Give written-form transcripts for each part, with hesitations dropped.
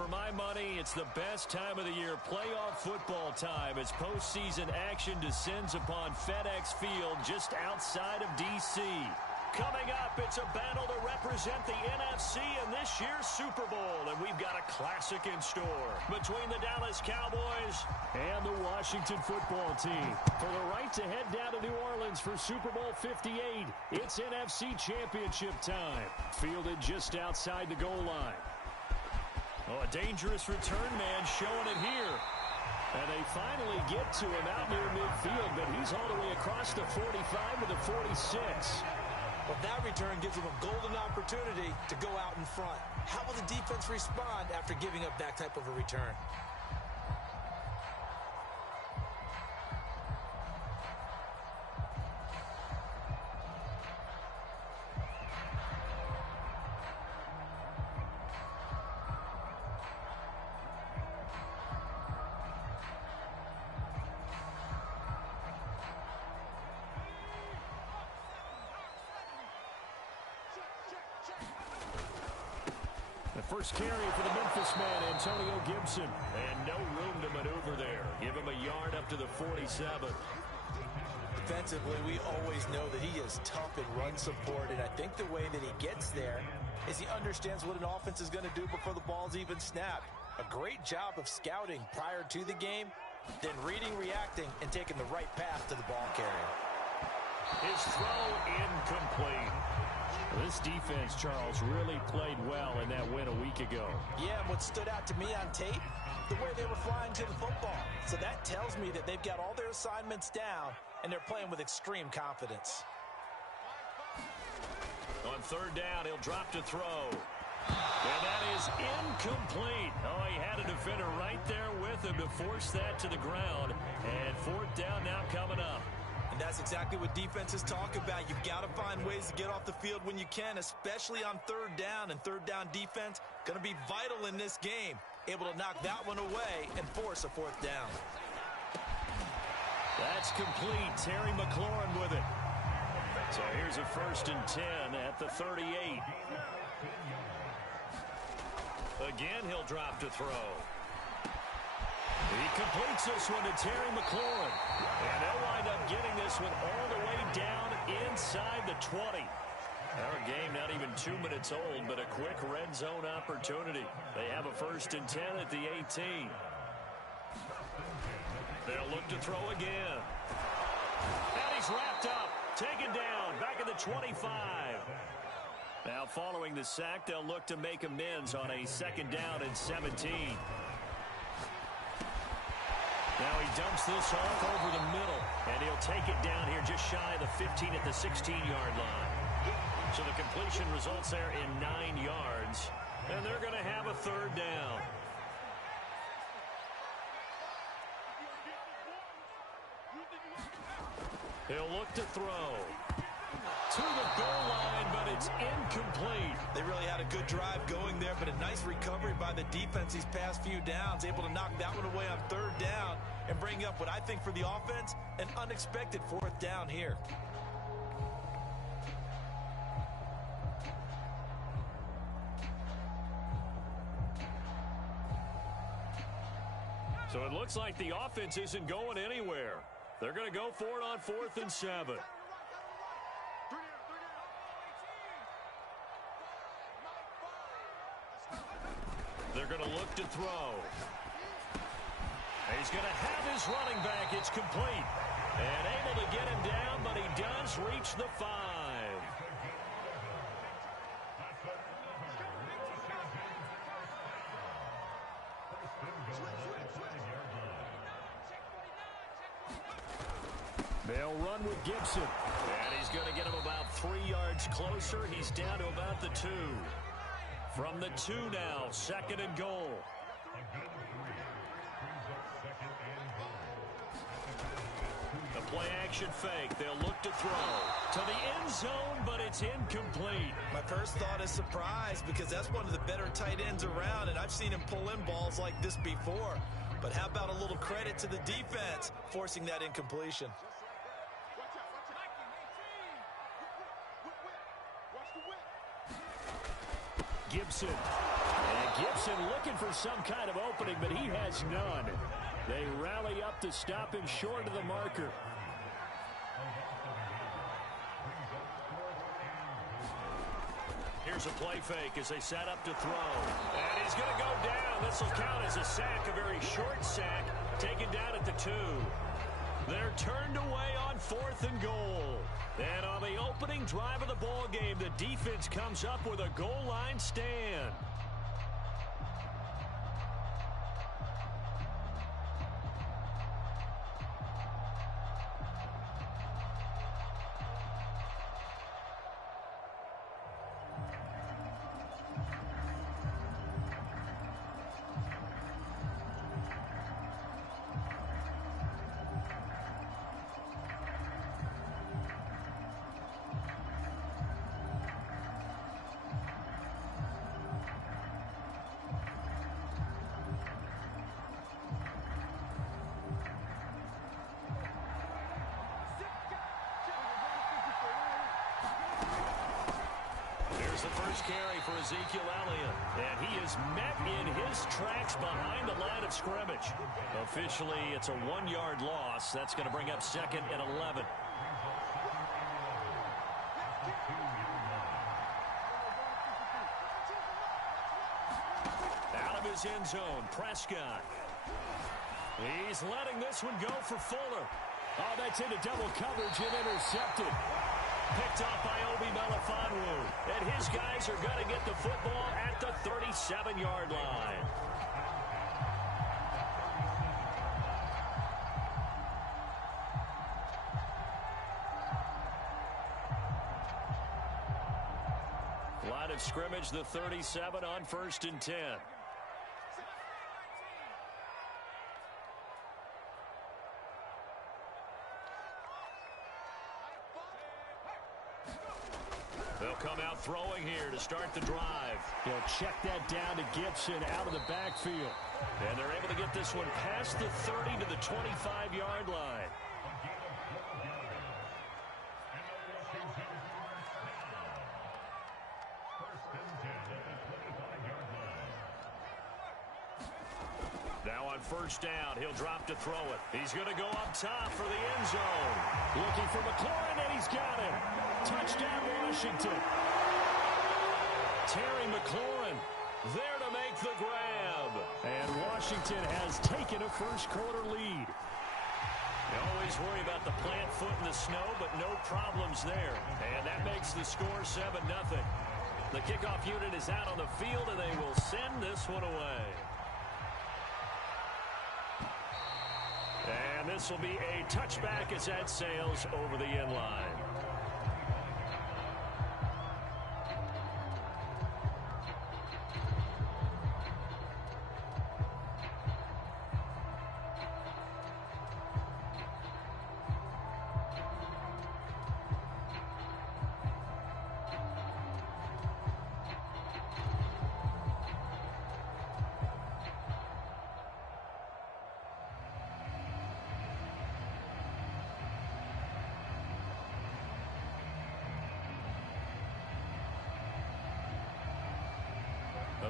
for my money, it's the best time of the year, playoff football time, as postseason action descends upon FedEx Field just outside of D.C. Coming up, it's a battle to represent the NFC in this year's Super Bowl, and we've got a classic in store between the Dallas Cowboys and the Washington football team. For the right to head down to New Orleans for Super Bowl 58, it's NFC Championship time. Fielded just outside the goal line. Oh, a dangerous return man showing it here. And they finally get to him out near midfield, but he's all the way across the 45 to the 46. But that return gives them a golden opportunity to go out in front. How will the defense respond after giving up that type of a return? First carry for the Memphis man, Antonio Gibson. And no room to maneuver there. Give him a yard up to the 47. Defensively, we always know that he is tough in run support, and I think the way that he gets there is he understands what an offense is going to do before the ball's even snapped. A great job of scouting prior to the game, then reading, reacting, and taking the right path to the ball carrier. His throw incomplete. This defense, Charles, really played well in that win a week ago. Yeah, and what stood out to me on tape, the way they were flying to the football. So that tells me that they've got all their assignments down, and they're playing with extreme confidence. On third down, he'll drop to throw. And that is incomplete. Oh, he had a defender right there with him to force that to the ground. And fourth down now coming up. And that's exactly what defenses talk about. You've got to find ways to get off the field when you can, especially on third down. And third down defense going to be vital in this game. Able to knock that one away and force a fourth down. That's complete. Terry McLaurin with it. So here's a 1st and 10 at the 38. Again, he'll drop to throw. He completes this one to Terry McLaurin. And they'll wind up getting this one all the way down inside the 20. Our game not even 2 minutes old, but a quick red zone opportunity. They have a 1st and 10 at the 18. They'll look to throw again. And he's wrapped up, taken down, back at the 25. Now following the sack, they'll look to make amends on a 2nd down and 17. Now he dumps this off over the middle, and he'll take it down here just shy of the 15 at the 16-yard line. So the completion results there in 9 yards, and they're going to have a 3rd down. He'll look to throw. To the goal line, but it's incomplete. They really had a good drive going there, but a nice recovery by the defense these past few downs, able to knock that one away on 3rd down and bring up what I think for the offense, an unexpected 4th down here. So it looks like the offense isn't going anywhere. They're going to go for it on 4th and 7. They're going to look to throw. He's going to have his running back. It's complete. And able to get him down, but he does reach the 5. They'll run with Gibson. And he's going to get him about 3 yards closer. He's down to about the 2. From the 2 now, 2nd and goal. The play action fake. They'll look to throw to the end zone, but it's incomplete. My first thought is surprise, because that's one of the better tight ends around, and I've seen him pull in balls like this before. But how about a little credit to the defense forcing that incompletion? Gibson. And Gibson looking for some kind of opening, but he has none. They rally up to stop him short of the marker. Here's a play fake as they set up to throw. And he's going to go down. This will count as a sack, a very short sack, taken down at the 2. They're turned away on 4th and goal. And on the opening drive of the ball game, the defense comes up with a goal line stand. The first carry for Ezekiel Elliott, and he is met in his tracks behind the line of scrimmage. Officially, it's a 1-yard loss. That's going to bring up 2nd and 11. Out of his end zone, Prescott. He's letting this one go for Fuller. Oh, that's into double coverage and intercepted. Picked off by Obi Melifonwu. And his guys are going to get the football at the 37-yard line. Line of scrimmage, the 37 on 1st and 10. They'll come out throwing here to start the drive. He'll check that down to Gibson out of the backfield. And they're able to get this one past the 30 to the 25-yard line. Now on 1st down, he'll drop to throw it. He's going to go up top for the end zone. Looking for McLaurin, and he's got him. Touchdown, Washington. Terry McLaurin there to make the grab. And Washington has taken a first-quarter lead. You always worry about the plant foot in the snow, but no problems there. And that makes the score 7-0. The kickoff unit is out on the field, and they will send this one away. And this will be a touchback as that sails over the end line.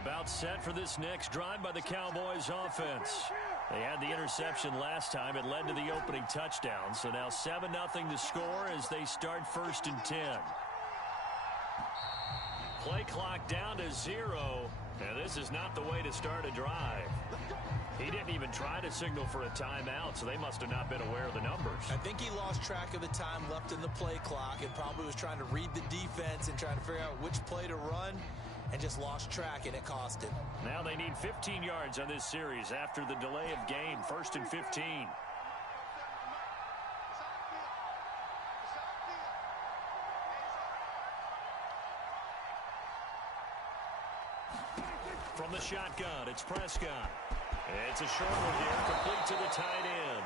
About set for this next drive by the Cowboys offense. They had the interception last time. It led to the opening touchdown. So now 7-0 to score as they start 1st and 10. Play clock down to 0. And this is not the way to start a drive. He didn't even try to signal for a timeout, so they must have not been aware of the numbers. I think he lost track of the time left in the play clock and probably was trying to read the defense and trying to figure out which play to run. And just lost track, and it cost him. Now they need 15 yards on this series after the delay of game. 1st and 15. From the shotgun, it's Prescott. It's a short one here, complete to the tight end.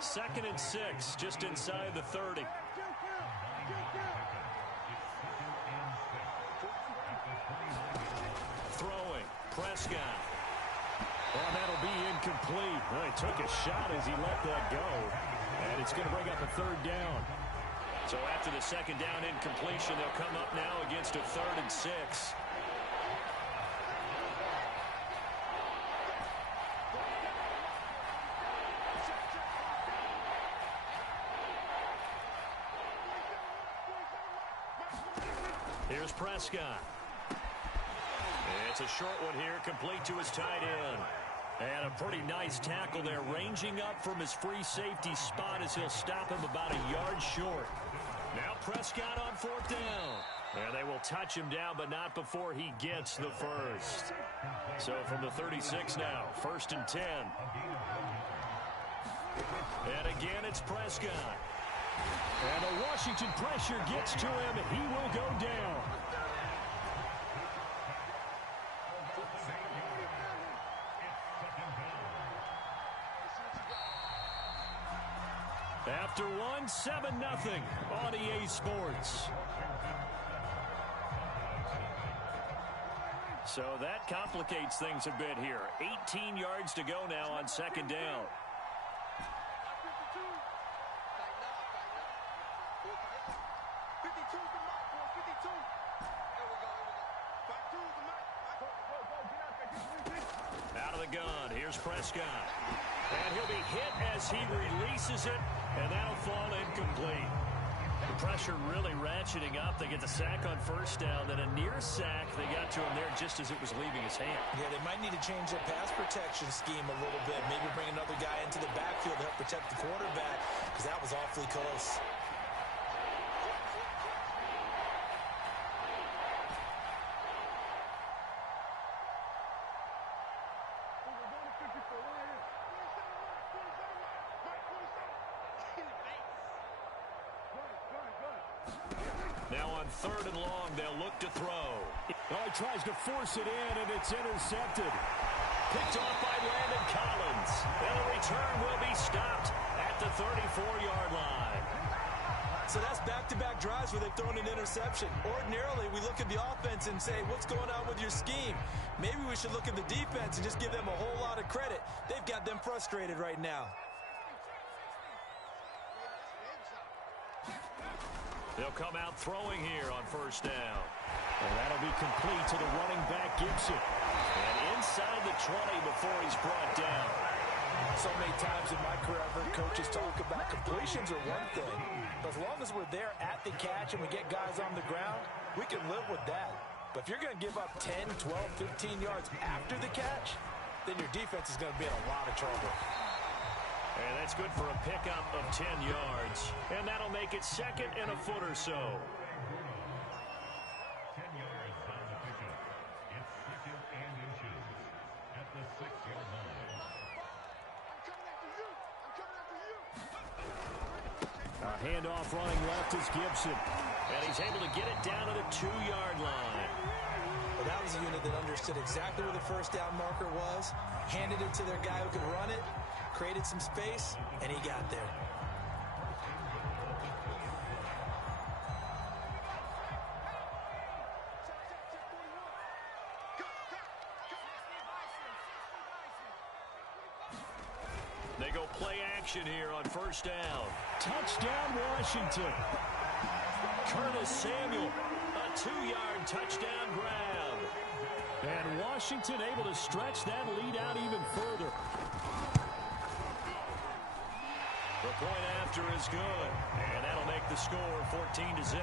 2nd and 6, just inside the 30. Throwing, Prescott. Well, that'll be incomplete. Well, he took a shot as he let that go. And it's going to bring up a 3rd down. So after the 2nd down incompletion, they'll come up now against a 3rd and 6. Here's Prescott. It's a short one here, complete to his tight end. And a pretty nice tackle there, ranging up from his free safety spot as he'll stop him about a yard short. Now Prescott on fourth down. And they will touch him down, but not before he gets the first. So from the 36 now, 1st and 10. And again, it's Prescott. And the Washington pressure gets to him, and he will go down. After one, 7-0 on EA Sports. So that complicates things a bit here. 18 yards to go now on 2nd down. Out of the gun, here's Prescott. And he'll be hit as he releases it, and that'll fall incomplete. The pressure really ratcheting up. They get the sack on 1st down, then a near sack. They got to him there just as it was leaving his hand. Yeah, they might need to change their pass protection scheme a little bit. Maybe bring another guy into the backfield to help protect the quarterback, because that was awfully close. Now on 3rd and long, they'll look to throw. Oh, he tries to force it in, and it's intercepted. Picked off by Landon Collins. And the return will be stopped at the 34-yard line. So that's back-to-back drives where they've thrown an interception. Ordinarily, we look at the offense and say, what's going on with your scheme? Maybe we should look at the defense and just give them a whole lot of credit. They've got them frustrated right now. They'll come out throwing here on 1st down. And that'll be complete to the running back, Gibson. And inside the 20 before he's brought down. So many times in my career, I've heard coaches talk about completions are one thing. But as long as we're there at the catch and we get guys on the ground, we can live with that. But if you're going to give up 10, 12, 15 yards after the catch, then your defense is going to be in a lot of trouble. And that's good for a pickup of 10 yards. And that'll make it 2nd and a foot or so. 10 yards on the pickup. It's 2nd and inches at the 6-yard line. A handoff running left is Gibson. And he's able to get it down to the 2-yard line. Well, that was a unit that understood exactly where the 1st down marker was, handed it to their guy who could run it, created some space, and he got there. They go play action here on 1st down. Touchdown, Washington. Curtis Samuel, a 2-yard touchdown grab. And Washington able to stretch that lead out even further. The point after is good, and that'll make the score 14-0.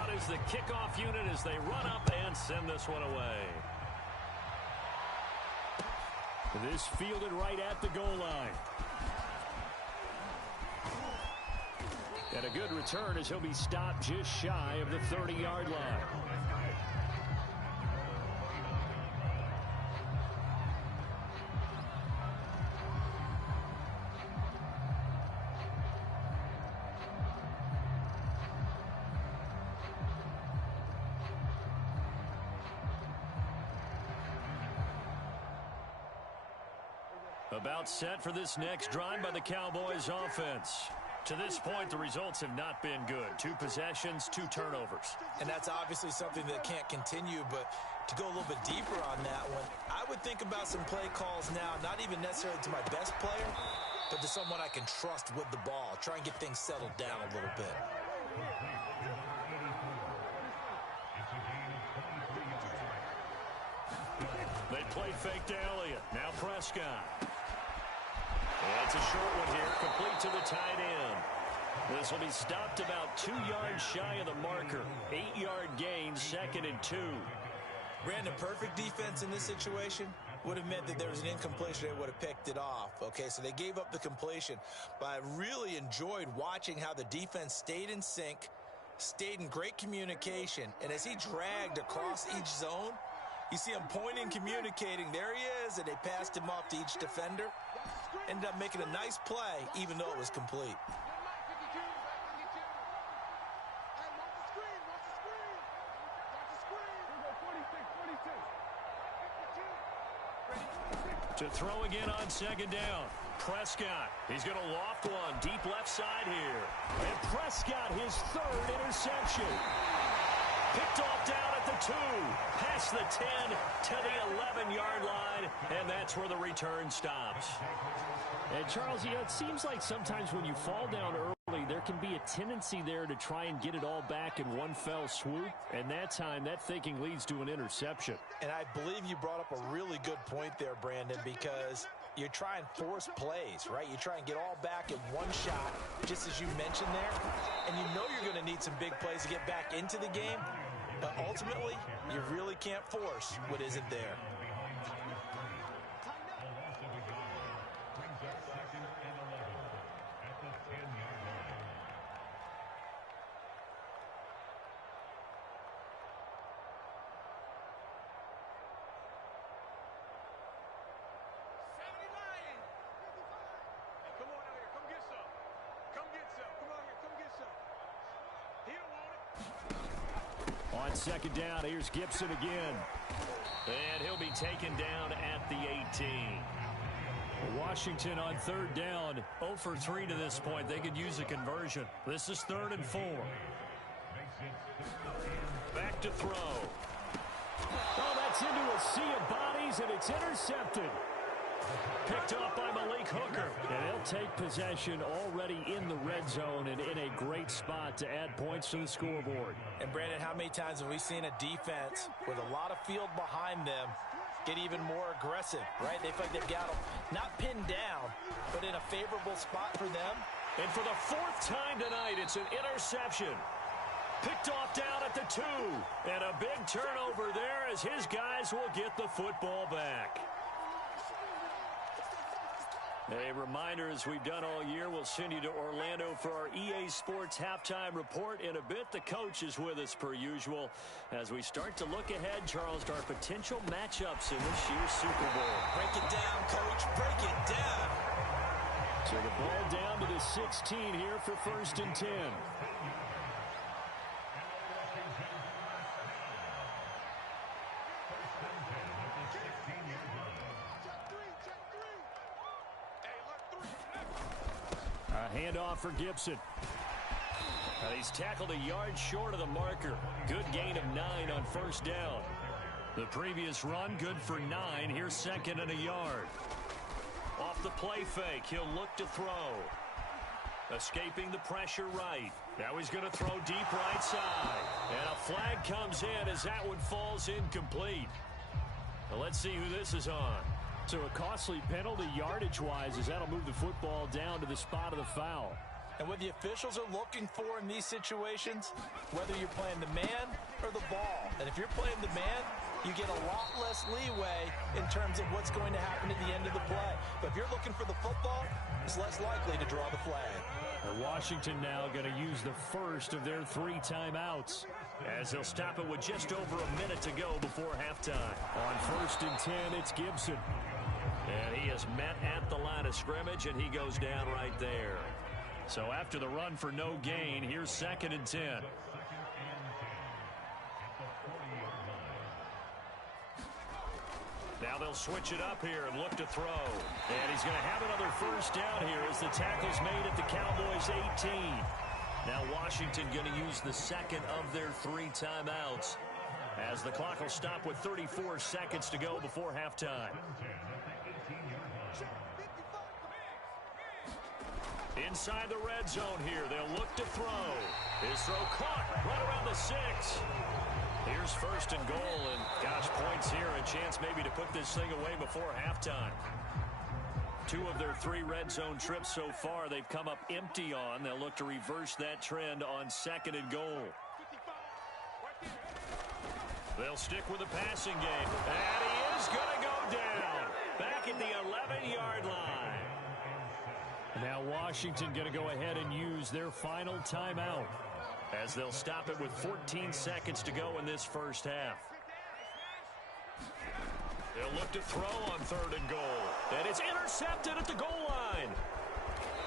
Out is the kickoff unit as they run up and send this one away. This fielded right at the goal line. And a good return as he'll be stopped just shy of the 30-yard line. About set for this next drive by the Cowboys offense. To this point, the results have not been good. 2 possessions, 2 turnovers. And that's obviously something that can't continue, but to go a little bit deeper on that one, I would think about some play calls now, not even necessarily to my best player, but to someone I can trust with the ball. Try and get things settled down a little bit. They play fake to Elliott. Now Prescott. That's a short one here, complete to the tight end. This will be stopped about 2 yards shy of the marker. 8-yard gain, 2nd and 2. Brandon, perfect defense in this situation would have meant that there was an incompletion. They would have picked it off. Okay, so they gave up the completion. But I really enjoyed watching how the defense stayed in sync, stayed in great communication. And as he dragged across each zone, you see him pointing, communicating. There he is, and they passed him off to each defender. Ended up making a nice play, even though it was complete. To throw again on 2nd down. Prescott, he's going to loft one deep left side here. And Prescott, his 3rd interception. Picked off down at the 2. Past the 10 to the 11-yard line. And that's where the return stops. And Charles, it seems like sometimes when you fall down early, there can be a tendency there to try and get it all back in one fell swoop. And that time, that thinking leads to an interception. And I believe you brought up a really good point there, Brandon, because you try and force plays, right? You try and get all back in one shot, just as you mentioned there. And you know you're going to need some big plays to get back into the game. But ultimately, you really can't force what isn't there. On 2nd down, here's Gibson again. And he'll be taken down at the 18. Washington on 3rd down, 0 for 3 to this point. They could use a conversion. This is 3rd and 4. Back to throw. Oh, that's into a sea of bodies, and it's intercepted. Picked off by Malik Hooker. And they'll take possession already in the red zone and in a great spot to add points to the scoreboard. And, Brandon, how many times have we seen a defense with a lot of field behind them get even more aggressive, right? They feel like they've got them not pinned down, but in a favorable spot for them. And for the 4th time tonight, it's an interception. Picked off down at the 2. And a big turnover there as his guys will get the football back. A reminder, as we've done all year, we'll send you to Orlando for our EA Sports halftime report. In a bit, the coach is with us per usual as we start to look ahead, Charles, to our potential matchups in this year's Super Bowl. Break it down, Coach. Break it down. So the ball down to the 16 here for 1st and 10. Handoff for Gibson. And he's tackled a yard short of the marker. Good gain of 9 on 1st down. The previous run, good for 9. Here's 2nd and a yard. Off the play fake, he'll look to throw. Escaping the pressure right. Now he's going to throw deep right side. And a flag comes in as that one falls incomplete. Now let's see who this is on. So a costly penalty yardage-wise as that'll move the football down to the spot of the foul. And what the officials are looking for in these situations, whether you're playing the man or the ball. And if you're playing the man, you get a lot less leeway in terms of what's going to happen at the end of the play. But if you're looking for the football, it's less likely to draw the flag. And Washington now going to use the first of their 3 timeouts, as they'll stop it with just over a minute to go before halftime. On 1st and 10, it's Gibson. And he is met at the line of scrimmage, and he goes down right there. So after the run for no gain, here's 2nd and 10. Now they'll switch it up here and look to throw. And he's going to have another 1st down here as the tackle's made at the Cowboys' 18. Now Washington going to use the 2nd of their 3 timeouts as the clock will stop with 34 seconds to go before halftime. Inside the red zone here, they'll look to throw. His throw caught right around the 6. Here's 1st and goal, and gosh, points here, a chance maybe to put this thing away before halftime. 2 of their 3 red zone trips so far, they've come up empty on. They'll look to reverse that trend on 2nd and goal. They'll stick with the passing game. And he is going to go down. Back at the 11-yard line. Now Washington going to go ahead and use their final timeout, as they'll stop it with 14 seconds to go in this first half. They'll look to throw on 3rd and goal. And it's intercepted at the goal line.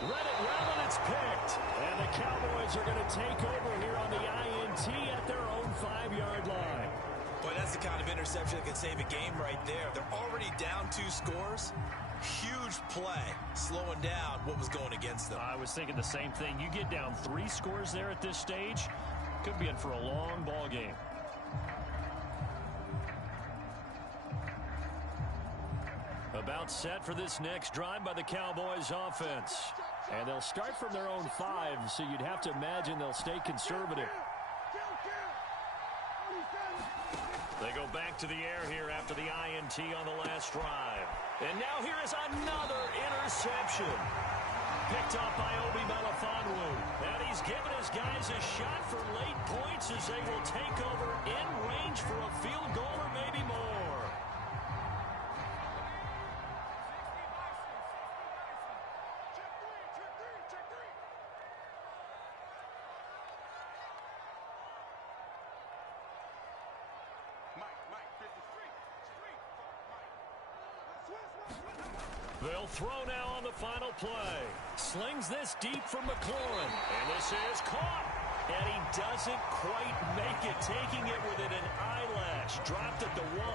Read it well, and it's picked. And the Cowboys are going to take over here on the INT at their own 5-yard line. Boy, that's the kind of interception that can save a game right there. They're already down 2 scores. Huge play, slowing down what was going against them. I was thinking the same thing. You get down 3 scores there at this stage, could be in for a long ball game. About set for this next drive by the Cowboys offense. And they'll start from their own 5, so you'd have to imagine they'll stay conservative. They go back to the air here after the INT on the last drive. And now here is another interception. Picked up by Obi Melifonwu. And he's given his guys a shot for late points as they will take over in range for a field goal or maybe more. They'll throw now on the final play. Slings this deep from McLaurin. And this is caught. And he doesn't quite make it, taking it within an eyelash. Dropped at the 1.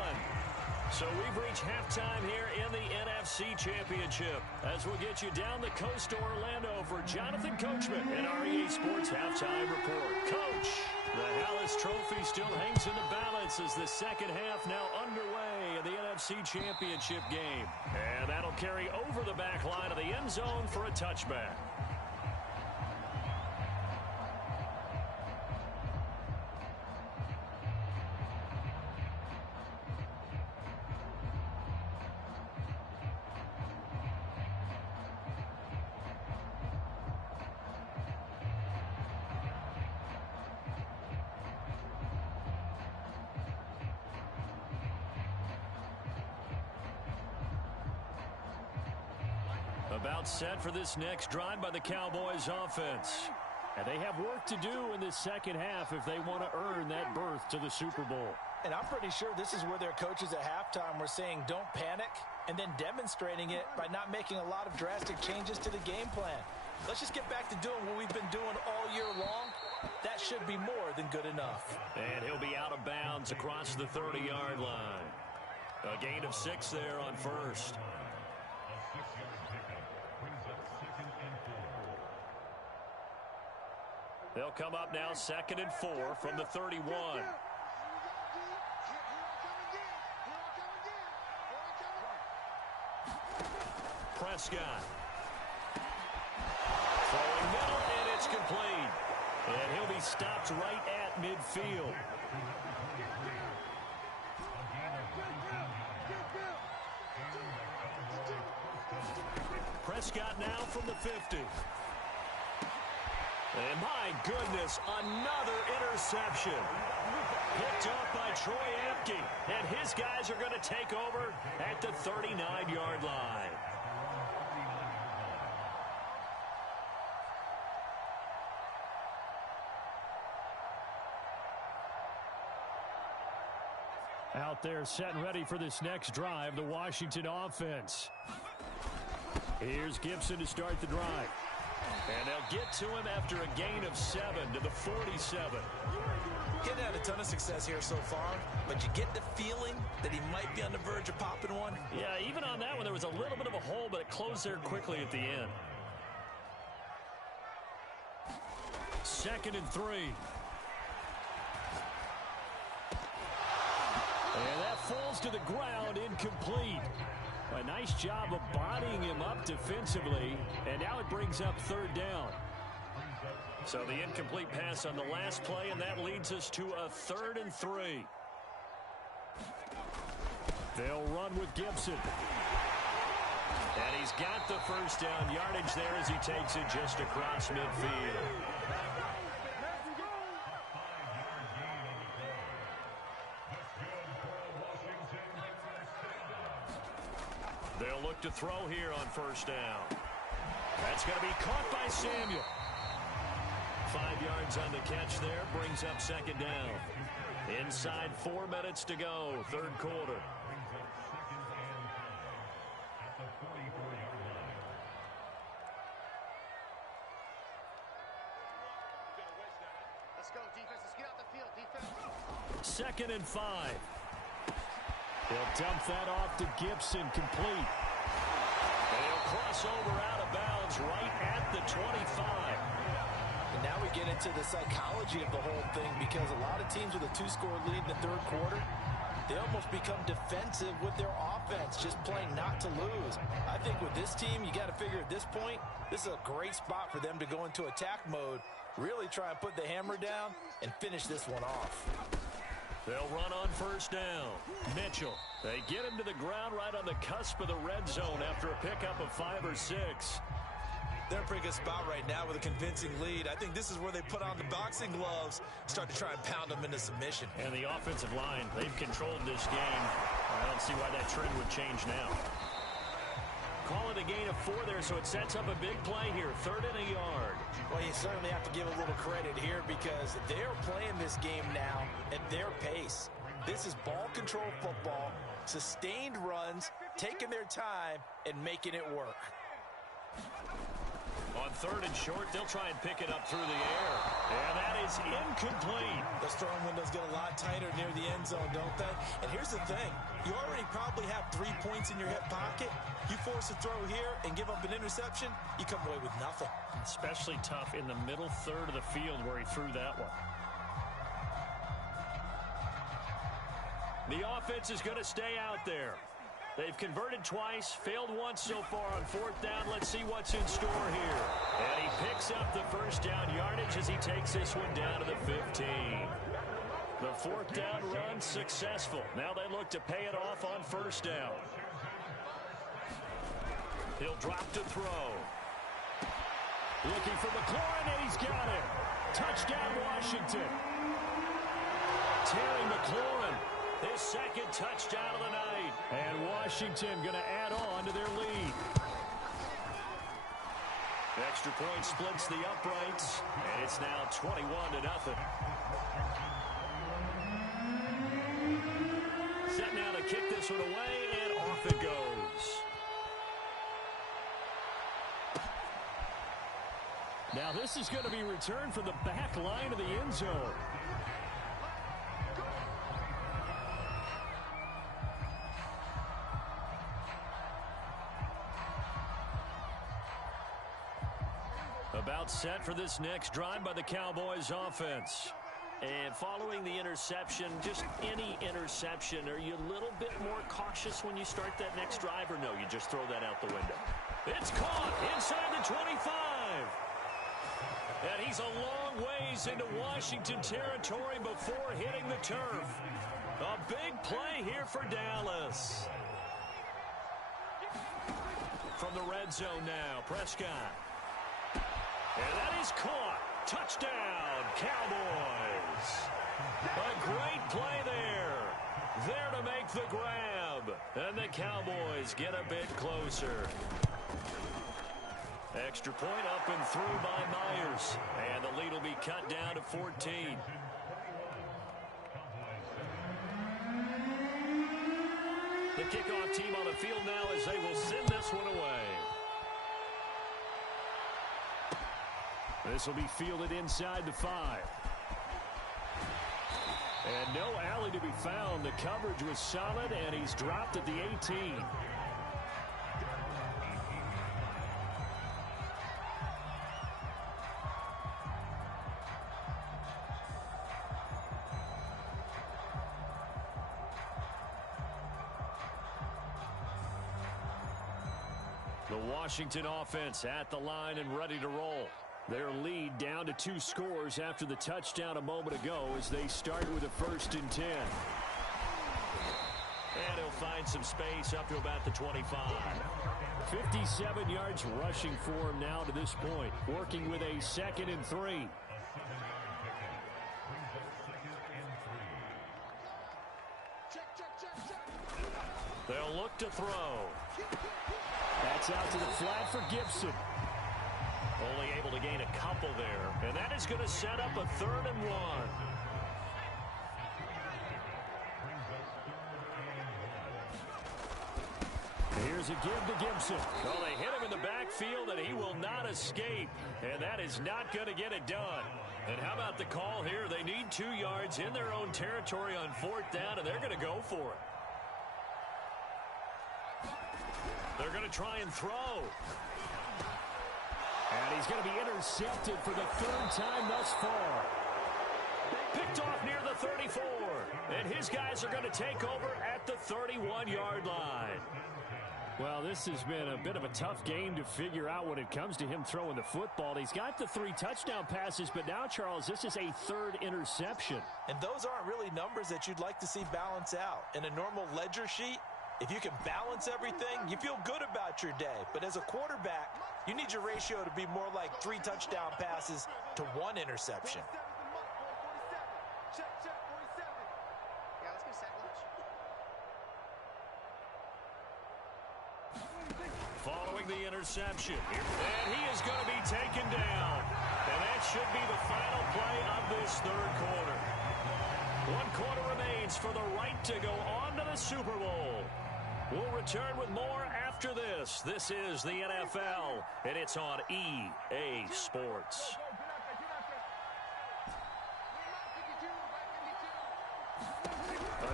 So we've reached halftime here in the NFC Championship. As we'll get you down the coast to Orlando for Jonathan Coachman and our EA Sports Halftime Report. Coach, the Hallis Trophy still hangs in the balance as the second half now underway in the NFC Championship game. And that'll carry over the back line of the end zone for a touchback. About set for this next drive by the Cowboys offense. And they have work to do in this second half if they want to earn that berth to the Super Bowl. And I'm pretty sure this is where their coaches at halftime were saying don't panic, and then demonstrating it by not making a lot of drastic changes to the game plan. Let's just get back to doing what we've been doing all year long. That should be more than good enough. And he'll be out of bounds across the 30-yard line. A gain of 6 there on first. They'll come up now 2nd and 4 from the 31. Prescott. Throwing middle, and it's complete. And he'll be stopped right at midfield. Prescott now from the 50. And my goodness, another interception. Picked up by Troy Apke. And his guys are going to take over at the 39-yard line. Out there set and ready for this next drive, the Washington offense. Here's Gibson to start the drive. And they'll get to him after a gain of 7 to the 47. Getting had a ton of success here so far, but you get the feeling that he might be on the verge of popping one. Yeah, even on that one, there was a little bit of a hole, but it closed there quickly at the end. 2nd and 3. And that falls to the ground, incomplete. A nice job of bodying him up defensively, and now it brings up 3rd down. So the incomplete pass on the last play, and that leads us to a 3rd and 3. They'll run with Gibson. And he's got the first down yardage there as he takes it just across midfield. They'll look to throw here on first down. That's going to be caught by Samuel. 5 yards on the catch there, brings up second down. Inside 4 minutes to go, third quarter. Let's go, defense. Let's get out the field, defense. 2nd and 5. He'll dump that off to Gibson, complete. And he'll cross over out of bounds right at the 25. And now we get into the psychology of the whole thing, because a lot of teams with a 2-score lead in the third quarter, they almost become defensive with their offense, just playing not to lose. I think with this team, you got to figure at this point, this is a great spot for them to go into attack mode, really try and put the hammer down and finish this one off. They'll run on first down. Mitchell. They get him to the ground right on the cusp of the red zone after a pickup of 5 or 6. They're in a pretty good spot right now with a convincing lead. I think this is where they put on the boxing gloves, start to try and pound them into submission. And the offensive line, they've controlled this game. I don't see why that trend would change now. Call it a gain of 4 there, so it sets up a big play here. 3rd and a yard. Well, you certainly have to give a little credit here, because they're playing this game now at their pace. This is ball control football, sustained runs, taking their time, and making it work. On 3rd and short, they'll try and pick it up through the air. And that is incomplete. Those throwing windows get a lot tighter near the end zone, don't they? And here's the thing. You already probably have 3 points in your hip pocket. You force a throw here and give up an interception, you come away with nothing. Especially tough in the middle third of the field where he threw that one. The offense is going to stay out there. They've converted twice, failed once so far on 4th down. Let's see what's in store here. And he picks up the first down yardage as he takes this one down to the 15. The 4th down run successful. Now they look to pay it off on first down. He'll drop to throw. Looking for McLaurin, and he's got it. Touchdown, Washington. Terry McLaurin, his 2nd touchdown of the night. And Washington going to add on to their lead. Extra point splits the uprights, and it's now 21-0. Set now to kick this one away, and off it goes. Now this is going to be returned from the back line of the end zone. About set for this next drive by the Cowboys offense. And following the interception, just any interception, are you a little bit more cautious when you start that next drive, or no, you just throw that out the window? It's caught inside the 25. And he's a long ways into Washington territory before hitting the turf. A big play here for Dallas. From the red zone now, Prescott. And that is caught. Touchdown, Cowboys. A great play there. There to make the grab. And the Cowboys get a bit closer. Extra point up and through by Myers. And the lead will be cut down to 14. The kickoff team on the field now as they will send this one away. This will be fielded inside the 5. And no alley to be found. The coverage was solid, and he's dropped at the 18. The Washington offense at the line and ready to roll. Their lead down to 2 scores after the touchdown a moment ago as they start with a 1st and 10. And he'll find some space up to about the 25. 57 yards rushing for him now to this point, working with a 2nd and 3. They'll look to throw. That's out to the flat for Gibson. Only able to gain a couple there, and that is going to set up a 3rd and 1. Here's a give to Gibson. Well, they hit him in the backfield, and he will not escape. And that is not going to get it done. And how about the call here? They need 2 yards in their own territory on 4th down, and they're going to go for it. They're going to try and throw. And he's going to be intercepted for the 3rd time thus far. Picked off near the 34. And his guys are going to take over at the 31-yard line. Well, this has been a bit of a tough game to figure out when it comes to him throwing the football. He's got the 3 touchdown passes, but now, Charles, this is a 3rd interception. And those aren't really numbers that you'd like to see balance out. In a normal ledger sheet, if you can balance everything, you feel good about your day. But as a quarterback, you need your ratio to be more like 3 touchdown passes to 1 interception. Following the interception. And he is going to be taken down. And that should be the final play of this 3rd quarter. 1 quarter remains for the right to go on to the Super Bowl. We'll return with more after this. This is the NFL, and it's on EA Sports.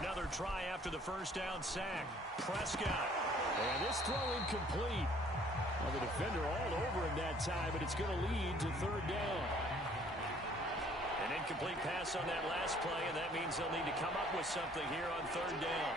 Another try after the 1st down sack. Prescott. And this throw incomplete. Well, the defender all over him that time, but it's going to lead to 3rd down. An incomplete pass on that last play, and that means they'll need to come up with something here on 3rd down.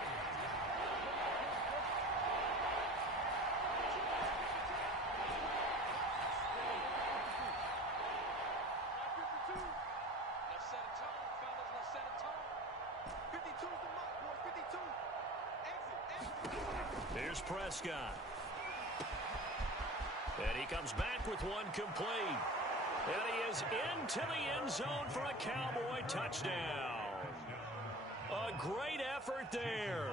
Here's Prescott. And he comes back with 1 complete. And he is into the end zone for a Cowboy touchdown. A great effort there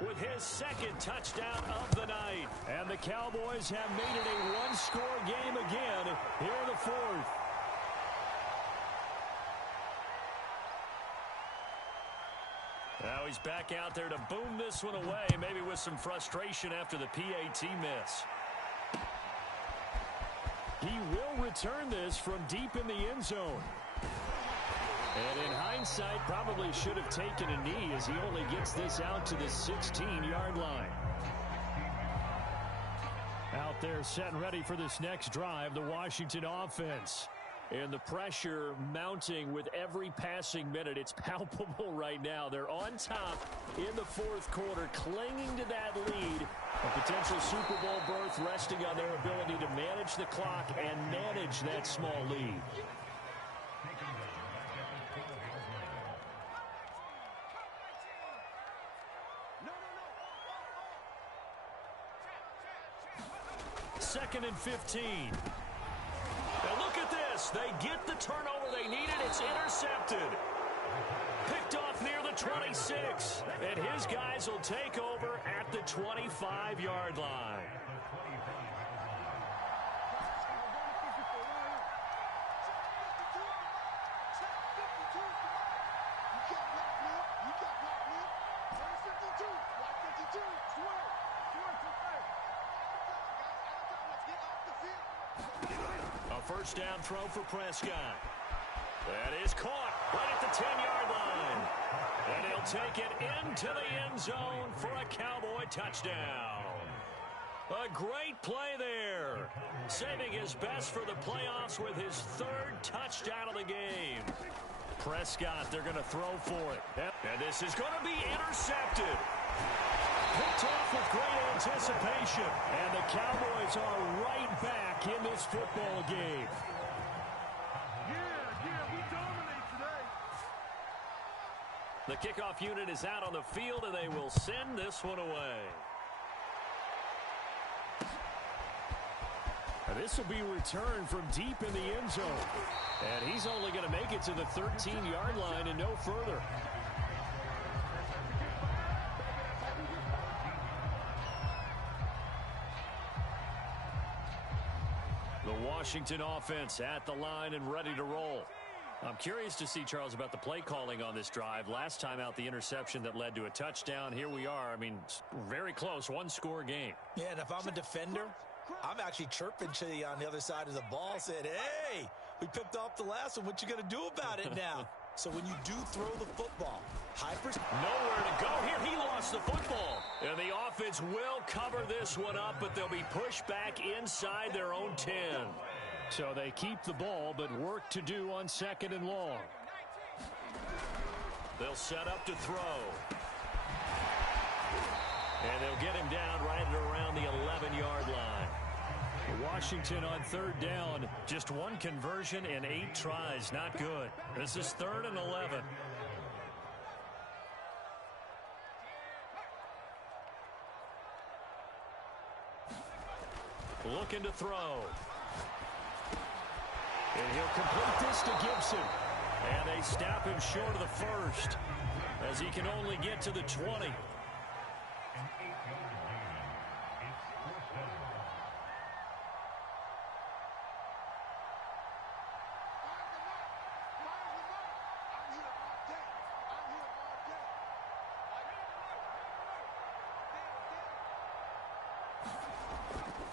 with his 2nd touchdown of the night. And the Cowboys have made it a 1-score game again here in the 4th. Now he's back out there to boom this one away, maybe with some frustration after the PAT miss. He will return this from deep in the end zone. And in hindsight, probably should have taken a knee as he only gets this out to the 16-yard line. Out there set and ready for this next drive, the Washington offense. And the pressure mounting with every passing minute. It's palpable right now. They're on top in the 4th quarter, clinging to that lead. A potential Super Bowl berth resting on their ability to manage the clock and manage that small lead. Second and 15. And look at this. They get the turnover they needed. It's intercepted. Picked off near the 26. And his guys will take over at the 25-yard line. First down throw for Prescott. That is caught right at the 10-yard line. And he'll take it into the end zone for a Cowboy touchdown. A great play there. Saving his best for the playoffs with his 3rd touchdown of the game. Prescott, they're going to throw for it. And this is going to be intercepted. Picked off with great anticipation. And the Cowboys are right back in this football game. Yeah, we dominate today. The kickoff unit is out on the field, and they will send this one away. And this will be returned from deep in the end zone. And he's only going to make it to the 13-yard line and no further. The Washington offense at the line and ready to roll. I'm curious to see, Charles, about the play calling on this drive. Last time out, the interception that led to a touchdown. Here we are. I mean, very close, one-score game. Yeah, and if I'm a defender, I'm actually chirping to you on the other side of the ball, saying, hey, we picked off the last one. What you going to do about it now? So when you do throw the football, nowhere to go here. He lost the football. And the offense will cover this one up, but they'll be pushed back inside their own 10. So they keep the ball, but work to do on 2nd and long. They'll set up to throw. And they'll get him down right at around the 11-yard line. Washington on 3rd down. Just one conversion in 8 tries. Not good. This is 3rd and 11. Looking to throw. And he'll complete this to Gibson. And they stop him short of the first, as he can only get to the 20.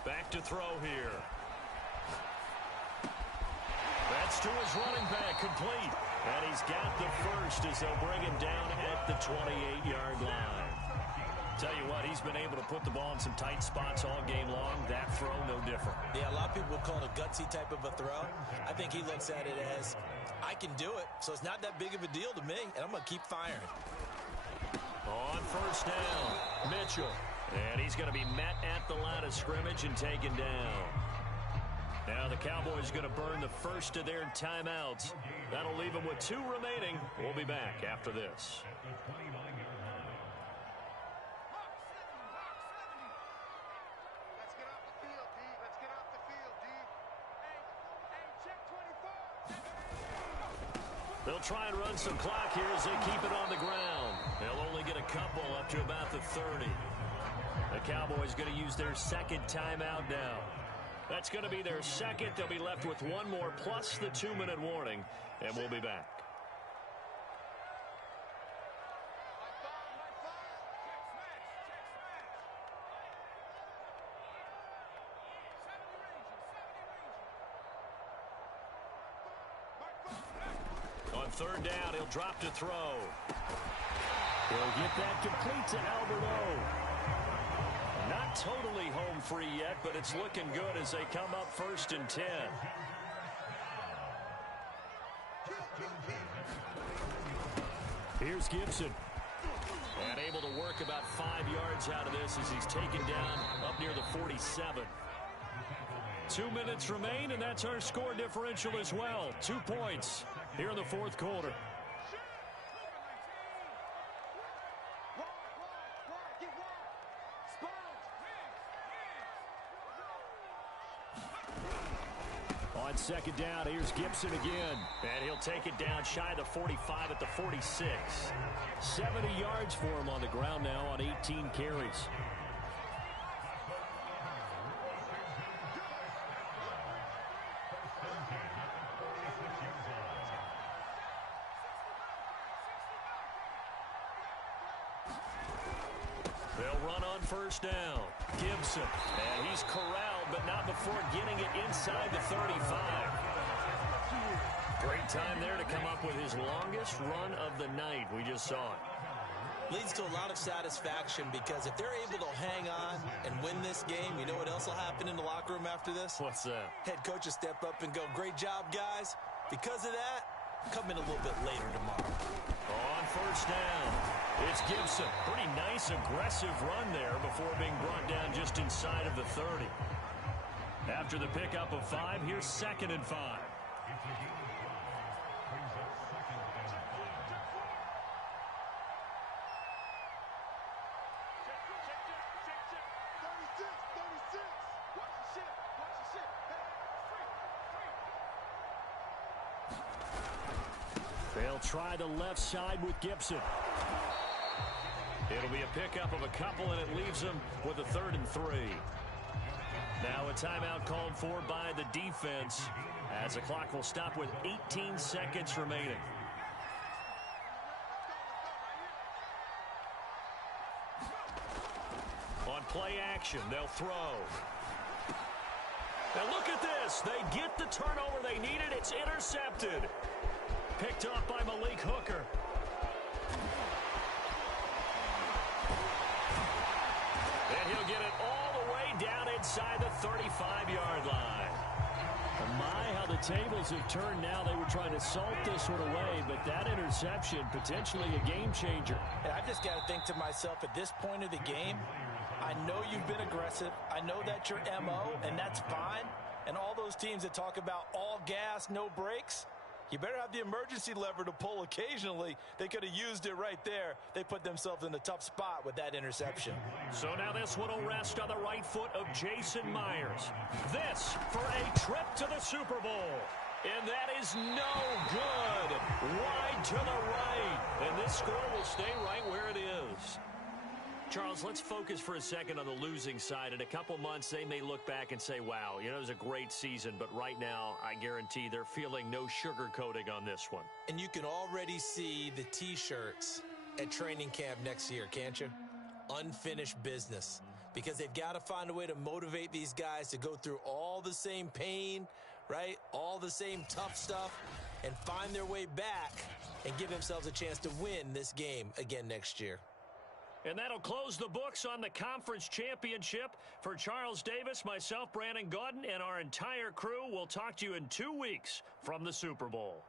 Back to throw here. That's to his running back, complete. And he's got the first as they'll bring him down at the 28-yard line. Tell you what, he's been able to put the ball in some tight spots all game long. That throw, no different. Yeah, a lot of people would call it a gutsy type of a throw. I think he looks at it as, I can do it, so it's not that big of a deal to me, and I'm going to keep firing. On 1st down, Mitchell. And he's going to be met at the line of scrimmage and taken down. Now the Cowboys going to burn the first of their timeouts. That'll leave them with 2 remaining. We'll be back after this. Let's get off the field, D. Let's get off the field, D. Hey, check 24. They'll try and run some clock here as they keep it on the ground. They'll only get a couple up to about the 30. The Cowboys going to use their 2nd timeout now. That's going to be their 2nd. They'll be left with 1 more plus the 2-minute warning, and we'll be back. On 3rd down, he'll drop to throw. He'll get that complete to Albert O. Not totally home free yet, but it's looking good as they come up 1st and 10. Here's Gibson. And able to work about 5 yards out of this as he's taken down up near the 47. 2 minutes remain, and that's our score differential as well. 2 points here in the 4th quarter. On 2nd down, here's Gibson again. And he'll take it down shy of the 45 at the 46. 70 yards for him on the ground now on 18 carries. They'll run on 1st down. Gibson. And he's corralled, but not before getting it inside the 35. Great time there to come up with his longest run of the night. We just saw it. Leads to a lot of satisfaction because if they're able to hang on and win this game, you know what else will happen in the locker room after this? What's that? Head coach will step up and go, great job, guys. Because of that, come in a little bit later tomorrow. On 1st down, it's Gibson. Pretty nice, aggressive run there before being brought down just inside of the 30. After the pickup of 5, here's 2nd and 5. They'll try the left side with Gibson. It'll be a pickup of a couple, and it leaves them with a 3rd and 3. Now a timeout called for by the defense as the clock will stop with 18 seconds remaining. On play action, they'll throw. And look at this. They get the turnover they needed. It's intercepted. Picked off by Malik Hooker. And he'll get it all the way down inside the 35-yard line. My, how the tables have turned now. They were trying to salt this one away, but that interception, potentially a game changer. And I've just got to think to myself, at this point of the game, I know you've been aggressive. I know that's your MO, and that's fine. And all those teams that talk about all gas, no brakes, you better have the emergency lever to pull occasionally. They could have used it right there. They put themselves in a tough spot with that interception. So now this one will rest on the right foot of Jason Myers. This for a trip to the Super Bowl. And that is no good. Wide to the right. And this score will stay right where it is. Charles, let's focus for a second on the losing side. In a couple months, they may look back and say, wow, you know, it was a great season. But right now, I guarantee they're feeling no sugarcoating on this one. And you can already see the T-shirts at training camp next year, can't you? Unfinished business. Because they've got to find a way to motivate these guys to go through all the same pain, right? All the same tough stuff, and find their way back and give themselves a chance to win this game again next year. And that'll close the books on the conference championship. For Charles Davis, myself, Brandon Gaudin, and our entire crew, we'll talk to you in 2 weeks from the Super Bowl.